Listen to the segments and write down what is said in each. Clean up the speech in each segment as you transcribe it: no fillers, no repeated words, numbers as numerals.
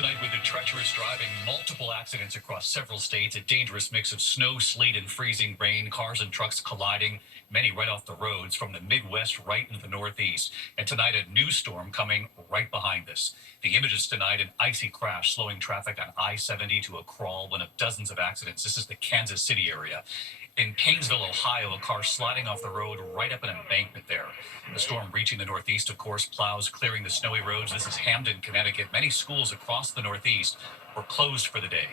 tonight with the treacherous driving, multiple accidents across several states, a dangerous mix of snow, sleet, and freezing rain, cars and trucks colliding, many right off the roads from the Midwest right into the Northeast. And tonight, a new storm coming right behind us. The images tonight, an icy crash slowing traffic on I-70 to a crawl, one of dozens of accidents. This is the Kansas City area. In Painesville, Ohio, a car sliding off the road right up an embankment there. The storm reaching the Northeast, of course, plows clearing the snowy roads. This is Hamden, Connecticut. Many schools across the Northeast were closed for the day.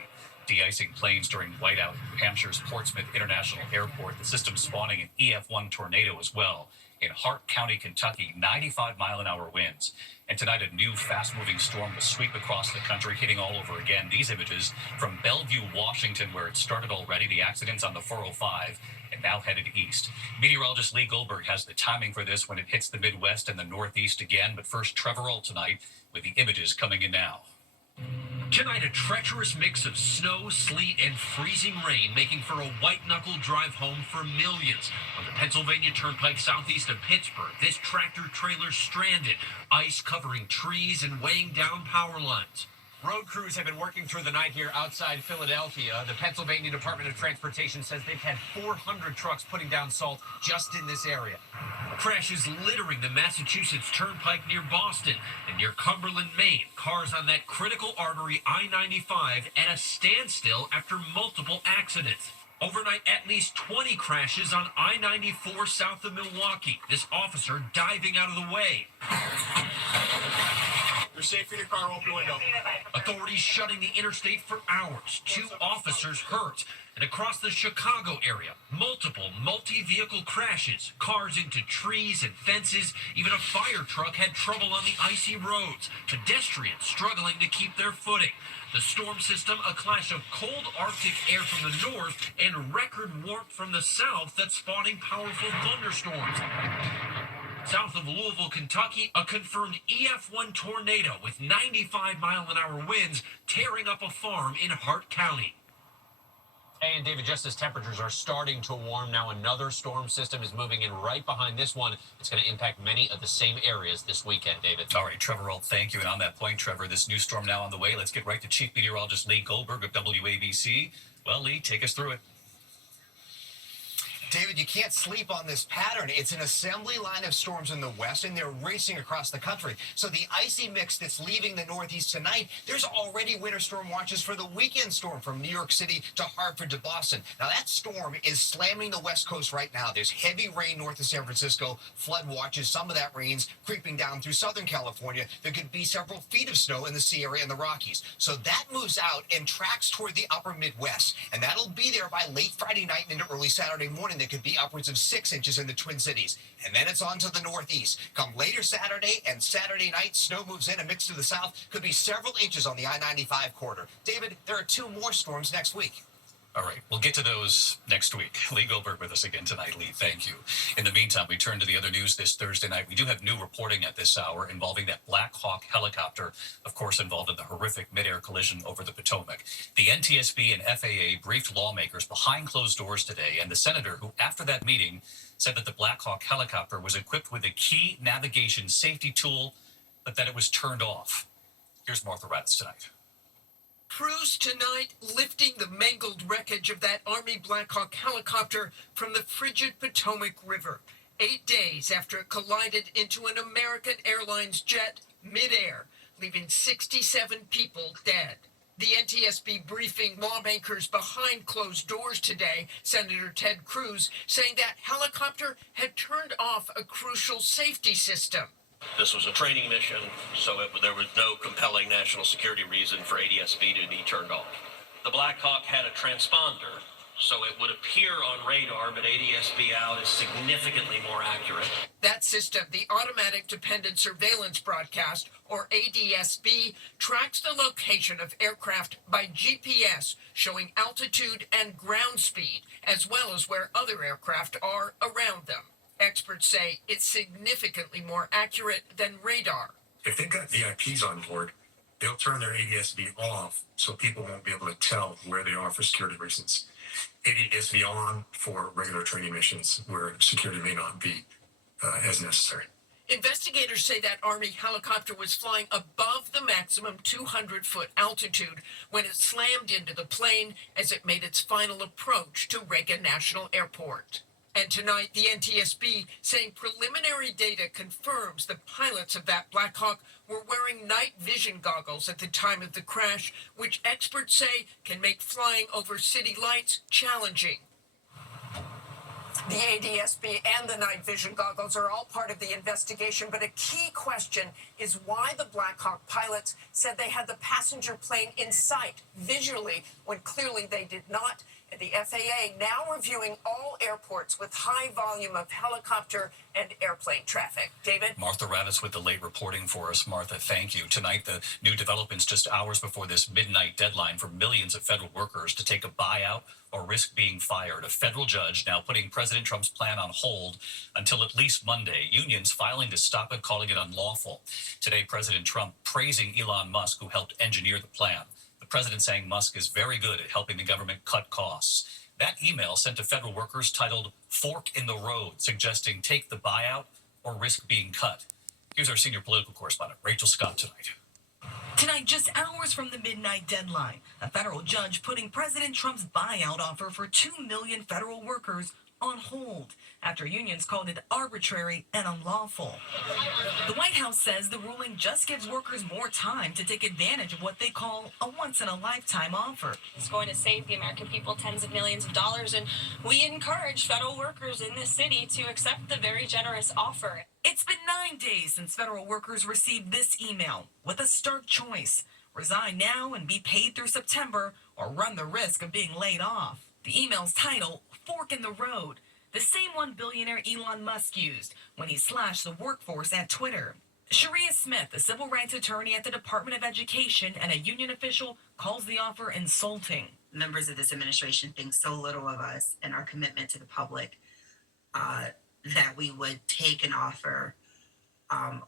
De-icing planes during whiteout New Hampshire's Portsmouth International Airport. The system spawning an EF1 tornado as well. In Hart County, Kentucky, 95-mile-an-hour winds. And tonight, a new fast-moving storm will sweep across the country, hitting all over again. These images from Bellevue, Washington, where it started already, the accidents on the 405, and now headed east. Meteorologist Lee Goldberg has the timing for this when it hits the Midwest and the Northeast again. But first, Trevor Ault tonight with the images coming in now. Tonight, a treacherous mix of snow, sleet, and freezing rain, making for a white-knuckle drive home for millions. On the Pennsylvania Turnpike southeast of Pittsburgh, this tractor-trailer stranded, ice covering trees and weighing down power lines. Road crews have been working through the night here outside Philadelphia. The Pennsylvania Department of Transportation says they've had 400 trucks putting down salt just in this area. Crashes littering the Massachusetts Turnpike near Boston, and near Cumberland, Maine, cars on that critical artery I-95 at a standstill after multiple accidents. Overnight, at least 20 crashes on I-94 south of Milwaukee. This officer diving out of the way. You're safe in your car, open your window. Authorities shutting the interstate for hours. 2 officers hurt. And across the Chicago area, multiple multi-vehicle crashes. Cars into trees and fences. Even a fire truck had trouble on the icy roads. Pedestrians struggling to keep their footing. The storm system, a clash of cold Arctic air from the north and record warmth from the south that's spawning powerful thunderstorms. South of Louisville, Kentucky, a confirmed EF1 tornado with 95-mile-an-hour winds tearing up a farm in Hart County. And David, just as temperatures are starting to warm, now another storm system is moving in right behind this one. It's going to impact many of the same areas this weekend, David. All right, Trevor Ault, thank you. And on that point, Trevor, this new storm now on the way. Let's get right to Chief Meteorologist Lee Goldberg of WABC. Well, Lee, take us through it. David, you can't sleep on this pattern. It's an assembly line of storms in the west, and they're racing across the country. So the icy mix that's leaving the Northeast tonight, there's already winter storm watches for the weekend storm from New York City to Hartford to Boston. Now, that storm is slamming the west coast right now. There's heavy rain north of San Francisco, flood watches. Some of that rain's creeping down through Southern California. There could be several feet of snow in the Sea Area and the Rockies. So that moves out and tracks toward the upper Midwest, and that'll be there by late Friday night and into early Saturday morning. There could be upwards of 6 inches in the Twin Cities. And then it's on to the Northeast. Come later Saturday and Saturday night, snow moves in, a mix to the south. Could be several inches on the I-95 corridor. David, there are 2 more storms next week. All right, we'll get to those next week. Lee Goldberg with us again tonight. Lee, thank you. In the meantime, we turn to the other news this Thursday night. We do have new reporting at this hour involving that Black Hawk helicopter, of course, involved in the horrific mid-air collision over the Potomac. The NTSB and FAA briefed lawmakers behind closed doors today, and the senator who, after that meeting, said that the Black Hawk helicopter was equipped with a key navigation safety tool, but that it was turned off. Here's Martha Raddatz tonight. Crews tonight lifting the mangled wreckage of that Army Black Hawk helicopter from the frigid Potomac River, 8 days after it collided into an American Airlines jet midair, leaving 67 people dead. The NTSB briefing lawmakers behind closed doors today, Senator Ted Cruz saying that helicopter had turned off a crucial safety system. This was a training mission, so there was no compelling national security reason for ADS-B to be turned off. The Black Hawk had a transponder, so it would appear on radar, but ADS-B out is significantly more accurate. That system, the Automatic Dependent Surveillance Broadcast, or ADS-B, tracks the location of aircraft by GPS, showing altitude and ground speed, as well as where other aircraft are around them. Experts say it's significantly more accurate than radar. If they've got VIPs on board, they'll turn their ADS-B off so people won't be able to tell where they are for security reasons. ADS-B on for regular training missions where security may not be as necessary. Investigators say that Army helicopter was flying above the maximum 200-foot altitude when it slammed into the plane as it made its final approach to Reagan National Airport. And tonight, the NTSB saying preliminary data confirms the pilots of that Black Hawk were wearing night vision goggles at the time of the crash, which experts say can make flying over city lights challenging. The ADSB and the night vision goggles are all part of the investigation, but a key question is why the Black Hawk pilots said they had the passenger plane in sight visually when clearly they did not. And the FAA now reviewing all airports with high volume of helicopter and airplane traffic. David? Martha Raddatz with the late reporting for us. Martha, thank you. Tonight, the new developments just hours before this midnight deadline for millions of federal workers to take a buyout or risk being fired. A federal judge now putting President Trump's plan on hold until at least Monday. Unions filing to stop it, calling it unlawful. Today, President Trump praising Elon Musk, who helped engineer the plan. The president saying Musk is very good at helping the government cut costs. That email sent to federal workers titled Fork in the Road, suggesting take the buyout or risk being cut. Here's our senior political correspondent, Rachel Scott, tonight. Tonight, just hours from the midnight deadline, a federal judge putting President Trump's buyout offer for 2 million federal workers on hold after unions called it arbitrary and unlawful. The White House says the ruling just gives workers more time to take advantage of what they call a once-in-a-lifetime offer. It's going to save the American people tens of millions of dollars, and we encourage federal workers in this city to accept the very generous offer. It's been 9 days since federal workers received this email with a stark choice: resign now and be paid through September, or run the risk of being laid off. The email's title, Fork in the Road, the same one billionaire Elon Musk used when he slashed the workforce at Twitter. Sharia Smith, a civil rights attorney at the Department of Education and a union official, calls the offer insulting. Members of this administration think so little of us and our commitment to the public that we would take an offer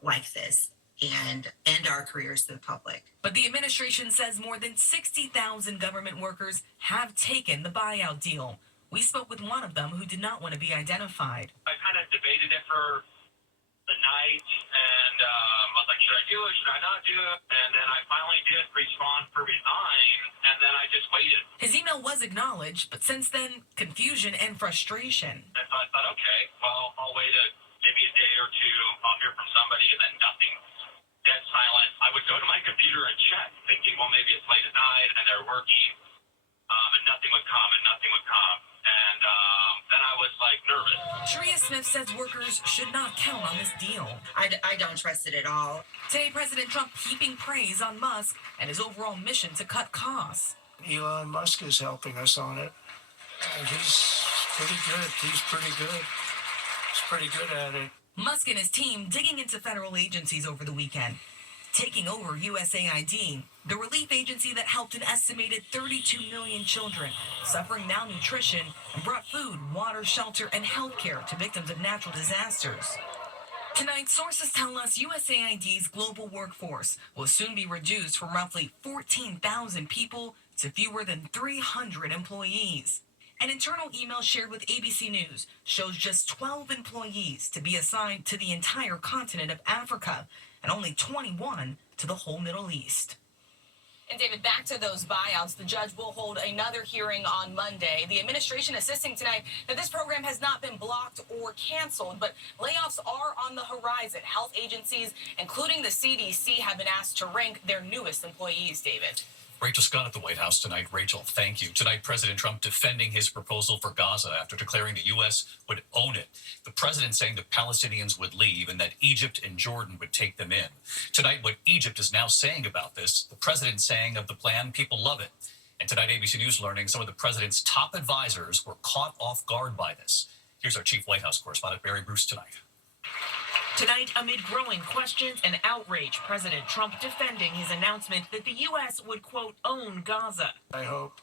like this and end our careers to the public. But the administration says more than 60,000 government workers have taken the buyout deal. We spoke with one of them who did not want to be identified. I kind of debated it for the night, and I was like, should I do it? Should I not do it? And then I finally did respond for resign, and then I just waited. His email was acknowledged, but since then, confusion and frustration. And so I thought, okay, well, I'll wait maybe a day or two. I'll hear from somebody, and then nothing. Dead silent. I would go to my computer and check, thinking, well, maybe it's late at night and they're working, and nothing would come. And then I was like nervous. Sharia Smith says workers should not count on this deal. I don't trust it at all. Today, President Trump heaping praise on Musk and his overall mission to cut costs. Elon Musk is helping us on it. He's pretty good. He's pretty good at it. Musk and his team digging into federal agencies over the weekend, taking over USAID, the relief agency that helped an estimated 32 million children suffering malnutrition and brought food, water, shelter, and health care to victims of natural disasters. Tonight, sources tell us USAID's global workforce will soon be reduced from roughly 14,000 people to fewer than 300 employees. An internal email shared with ABC News shows just 12 employees to be assigned to the entire continent of Africa and only 21 to the whole Middle East. And David, back to those buyouts, the judge will hold another hearing on Monday. The administration insisting tonight that this program has not been blocked or canceled, but layoffs are on the horizon. Health agencies, including the CDC, have been asked to rank their newest employees, David. Rachel Scott at the White House tonight. Rachel, thank you. Tonight, President Trump defending his proposal for Gaza after declaring the U.S. would own it. The president saying the Palestinians would leave and that Egypt and Jordan would take them in. Tonight, what Egypt is now saying about this, the president saying of the plan, people love it. And tonight, ABC News learning some of the president's top advisors were caught off guard by this. Here's our chief White House correspondent, Barry Bruce, tonight. Tonight, amid growing questions and outrage, President Trump defending his announcement that the U.S. would, quote, own Gaza. I hope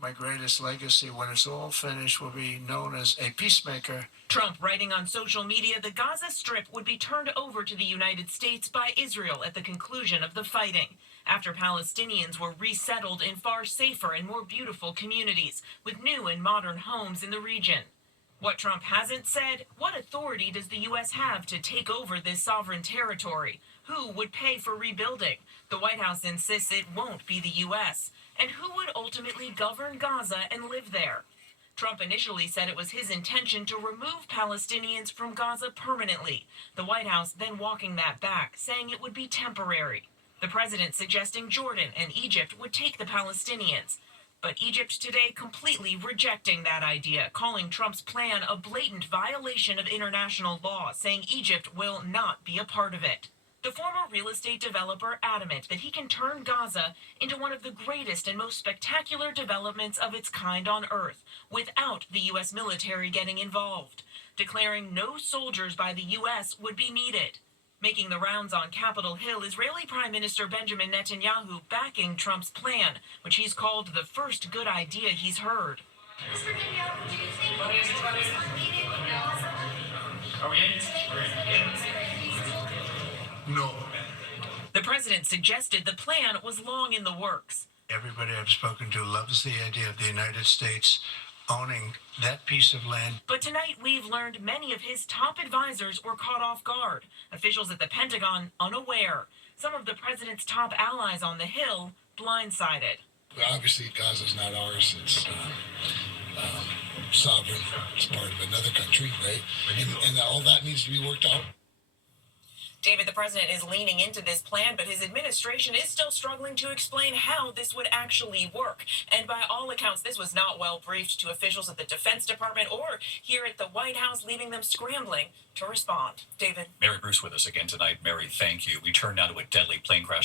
my greatest legacy when it's all finished will be known as a peacemaker. Trump writing on social media the Gaza Strip would be turned over to the United States by Israel at the conclusion of the fighting, after Palestinians were resettled in far safer and more beautiful communities with new and modern homes in the region. What Trump hasn't said, what authority does the U.S. have to take over this sovereign territory? Who would pay for rebuilding? The White House insists it won't be the U.S. And who would ultimately govern Gaza and live there? Trump initially said it was his intention to remove Palestinians from Gaza permanently. The White House then walking that back, saying it would be temporary. The president suggesting Jordan and Egypt would take the Palestinians. But Egypt today completely rejecting that idea, calling Trump's plan a blatant violation of international law, saying Egypt will not be a part of it. The former real estate developer adamant that he can turn Gaza into one of the greatest and most spectacular developments of its kind on Earth, without the U.S. military getting involved, declaring no soldiers by the U.S. would be needed. Making the rounds on Capitol Hill, Israeli Prime Minister Benjamin Netanyahu backing Trump's plan, which he's called the first good idea he's heard. Mr. Netanyahu, do you think the U.S. is needed in Gaza? Are we in? No. The president suggested the plan was long in the works. Everybody I've spoken to loves the idea of the United States owning that piece of land. But tonight we've learned many of his top advisors were caught off guard. Officials at the Pentagon unaware. Some of the president's top allies on the Hill blindsided. Well, obviously, Gaza's not ours. It's sovereign. It's part of another country, right? And all that needs to be worked out. David, the president is leaning into this plan, but his administration is still struggling to explain how this would actually work. And by all accounts, this was not well briefed to officials at the Defense Department or here at the White House, leaving them scrambling to respond. David. Mary Bruce with us again tonight. Mary, thank you. We turn now to a deadly plane crash